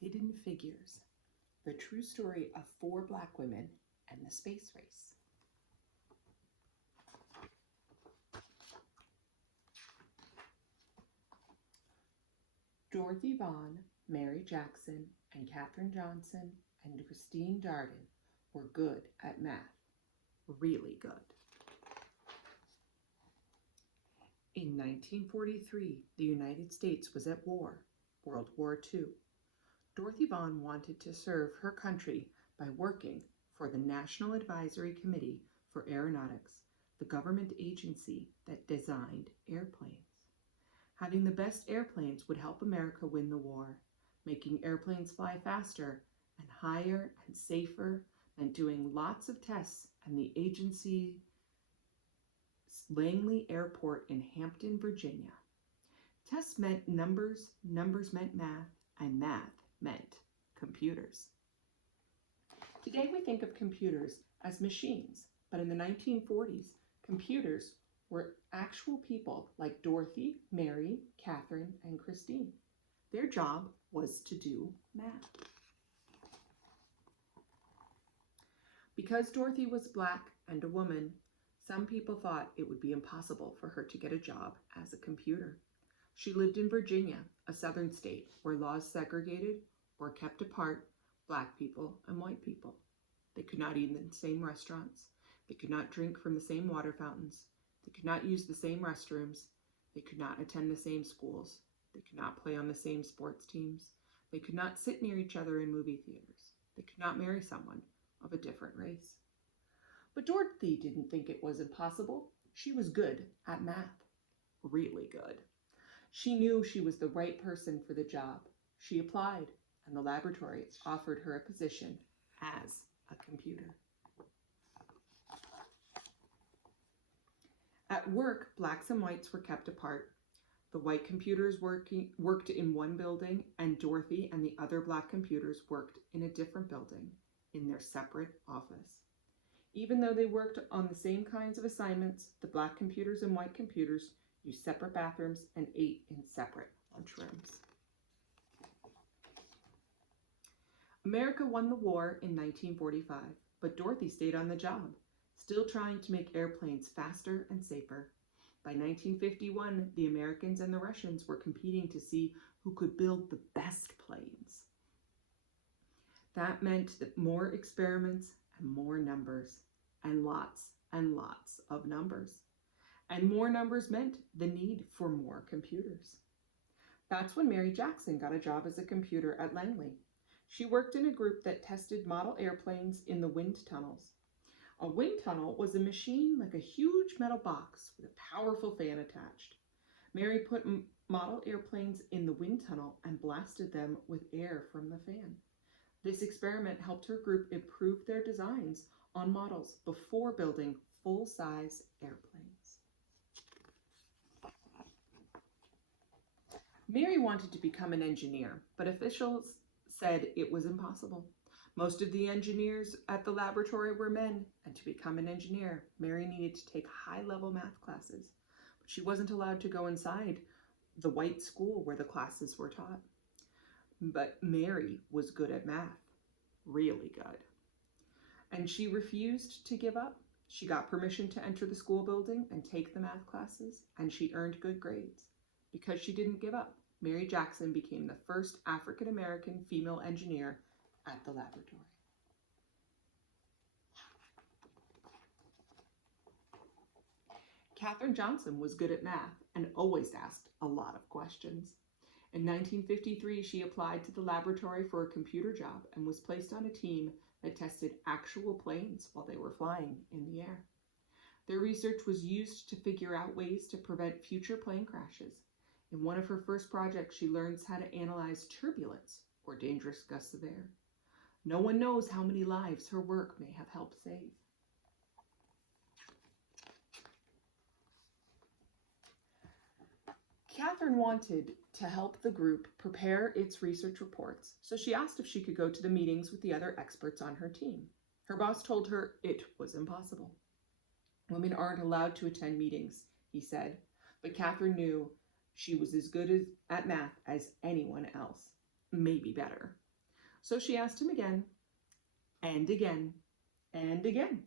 Hidden Figures, the true story of 4 Black women and the space race. Dorothy Vaughn, Mary Jackson, and Katherine Johnson, and Christine Darden were good at math. Really good. In 1943, the United States was at war, World War II. Dorothy Vaughn wanted to serve her country by working for the National Advisory Committee for Aeronautics, the government agency that designed airplanes. Having the best airplanes would help America win the war. Making airplanes fly faster and higher and safer meant doing lots of tests, and the agency's Langley Airport in Hampton, Virginia. Tests meant numbers, numbers meant math, and math meant computers. Today we think of computers as machines, but in the 1940s, computers were actual people like Dorothy, Mary, Katherine, and Christine. Their job was to do math. Because Dorothy was Black and a woman, some people thought it would be impossible for her to get a job as a computer. She lived in Virginia, a southern state where laws segregated or kept apart Black people and white people. They could not eat in the same restaurants. They could not drink from the same water fountains. They could not use the same restrooms. They could not attend the same schools. They could not play on the same sports teams. They could not sit near each other in movie theaters. They could not marry someone of a different race. But Dorothy didn't think it was impossible. She was good at math, really good. She knew she was the right person for the job. She applied, and the laboratory offered her a position as a computer. At work, Blacks and whites were kept apart. The white computers worked in one building, and Dorothy and the other Black computers worked in a different building in their separate office. Even though they worked on the same kinds of assignments, the Black computers and white computers used separate bathrooms and ate in separate lunchrooms. America won the war in 1945, but Dorothy stayed on the job, still trying to make airplanes faster and safer. By 1951, the Americans and the Russians were competing to see who could build the best planes. That meant that more experiments and more numbers, and lots of numbers. And more numbers meant the need for more computers. That's when Mary Jackson got a job as a computer at Langley. She worked in a group that tested model airplanes in the wind tunnels. A wind tunnel was a machine like a huge metal box with a powerful fan attached. Mary put model airplanes in the wind tunnel and blasted them with air from the fan. This experiment helped her group improve their designs on models before building full-size airplanes. Mary wanted to become an engineer, but officials said it was impossible. Most of the engineers at the laboratory were men, and to become an engineer, Mary needed to take high-level math classes. But she wasn't allowed to go inside the white school where the classes were taught. But Mary was good at math, really good. And she refused to give up. She got permission to enter the school building and take the math classes, and she earned good grades. Because she didn't give up, Mary Jackson became the first African-American female engineer at the laboratory. Katherine Johnson was good at math and always asked a lot of questions. In 1953, she applied to the laboratory for a computer job and was placed on a team that tested actual planes while they were flying in the air. Their research was used to figure out ways to prevent future plane crashes. In one of her first projects, she learns how to analyze turbulence, or dangerous gusts of air. No one knows how many lives her work may have helped save. Katherine wanted to help the group prepare its research reports, so she asked if she could go to the meetings with the other experts on her team. Her boss told her it was impossible. Women aren't allowed to attend meetings, he said, but Katherine knew she was as good at math as anyone else, maybe better. So she asked him again, and again, and again.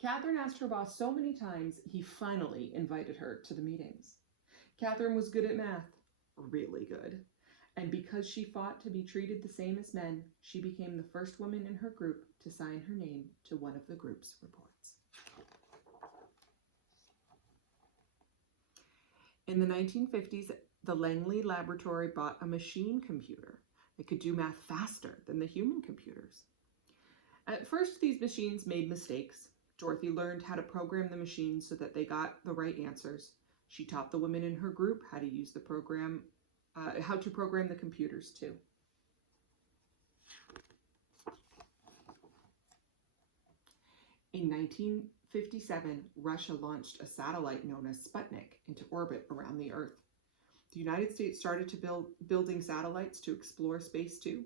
Catherine asked her boss so many times, he finally invited her to the meetings. Catherine was good at math, really good. And because she fought to be treated the same as men, she became the first woman in her group to sign her name to one of the group's reports. In the 1950s, the Langley Laboratory bought a machine computer that could do math faster than the human computers. At first, these machines made mistakes. Dorothy learned how to program the machines so that they got the right answers. She taught the women in her group how to use the program, how to program the computers too. In 1957, Russia launched a satellite known as Sputnik into orbit around the Earth. The United States started to building satellites to explore space too.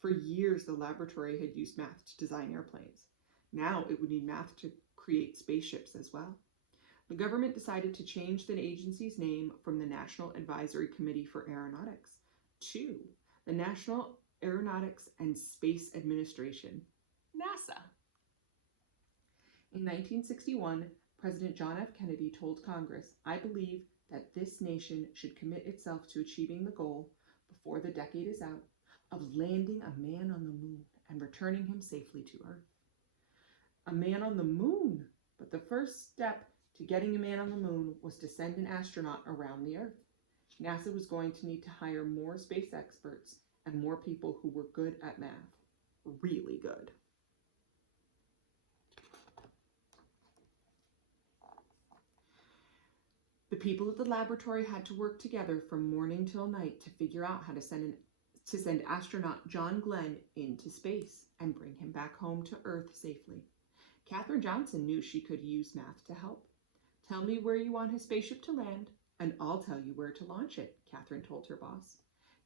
For years, the laboratory had used math to design airplanes. Now it would need math to create spaceships as well. The government decided to change the agency's name from the National Advisory Committee for Aeronautics to the National Aeronautics and Space Administration, NASA. In 1961, President John F. Kennedy told Congress, "I believe that this nation should commit itself to achieving the goal, before the decade is out, of landing a man on the moon and returning him safely to Earth." A man on the moon! But the first step to getting a man on the moon was to send an astronaut around the Earth. NASA was going to need to hire more space experts and more people who were good at math. Really good. The people at the laboratory had to work together from morning till night to figure out how to send astronaut John Glenn into space and bring him back home to Earth safely. Katherine Johnson knew she could use math to help. "Tell me where you want his spaceship to land, and I'll tell you where to launch it," Katherine told her boss.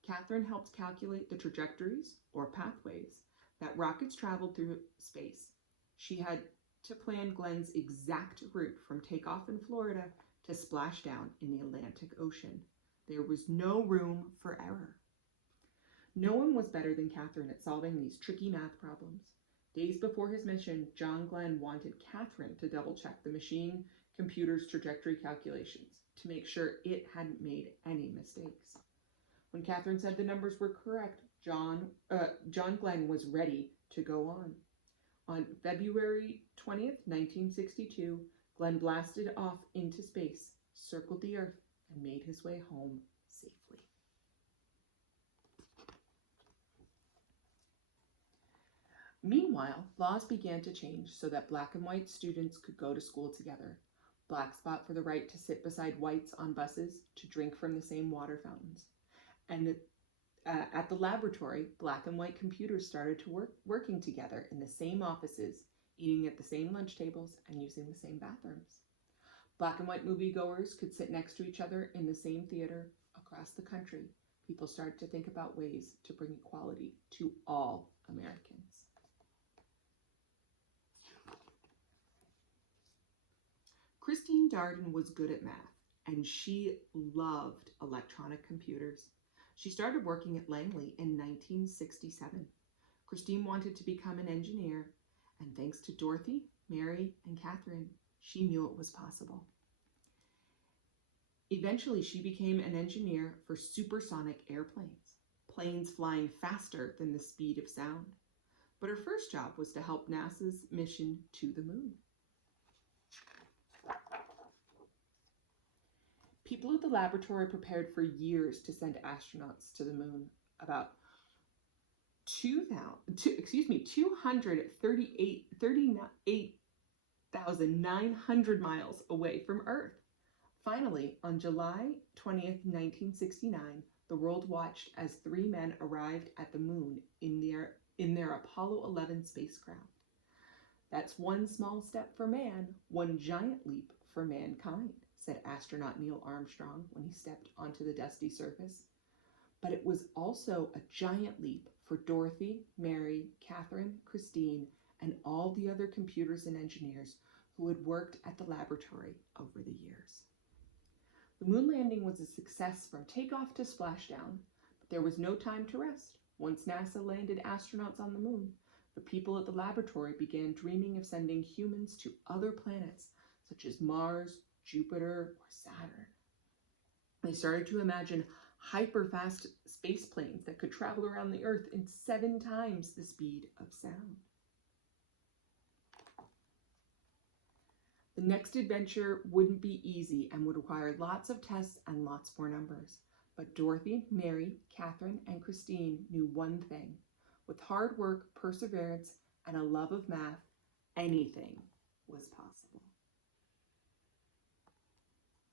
Katherine helped calculate the trajectories, or pathways, that rockets traveled through space. She had to plan Glenn's exact route from takeoff in Florida to splash down in the Atlantic Ocean. There was no room for error. No one was better than Katherine at solving these tricky math problems. Days before his mission, John Glenn wanted Katherine to double-check the machine computer's trajectory calculations to make sure it hadn't made any mistakes. When Katherine said the numbers were correct, John Glenn was ready to go on. On February 20th, 1962, Glenn blasted off into space, circled the Earth, and made his way home safely. Meanwhile, laws began to change so that black and white students could go to school together. Blacks fought for the right to sit beside whites on buses to drink from the same water fountains. And at the laboratory, black and white computers started to working together in the same offices, eating at the same lunch tables, and using the same bathrooms. Black and white moviegoers could sit next to each other in the same theater across the country. People started to think about ways to bring equality to all Americans. Christine Darden was good at math, and she loved electronic computers. She started working at Langley in 1967. Christine wanted to become an engineer, and thanks to Dorothy, Mary, and Catherine, she knew it was possible. Eventually, she became an engineer for supersonic airplanes, planes flying faster than the speed of sound. But her first job was to help NASA's mission to the moon. People at the laboratory prepared for years to send astronauts to the moon, about 238,900 miles away from Earth. Finally, on July 20th, 1969, the world watched as 3 men arrived at the moon in their Apollo 11 spacecraft. "That's one small step for man, one giant leap for mankind," said astronaut Neil Armstrong when he stepped onto the dusty surface. But it was also a giant leap for Dorothy, Mary, Catherine, Christine, and all the other computers and engineers who had worked at the laboratory over the years. The moon landing was a success from takeoff to splashdown, but there was no time to rest. Once NASA landed astronauts on the moon, the people at the laboratory began dreaming of sending humans to other planets, such as Mars, Jupiter, or Saturn. They started to imagine hyper-fast space planes that could travel around the Earth in 7 times the speed of sound. The next adventure wouldn't be easy and would require lots of tests and lots more numbers. But Dorothy, Mary, Catherine, and Christine knew one thing. With hard work, perseverance, and a love of math, anything was possible.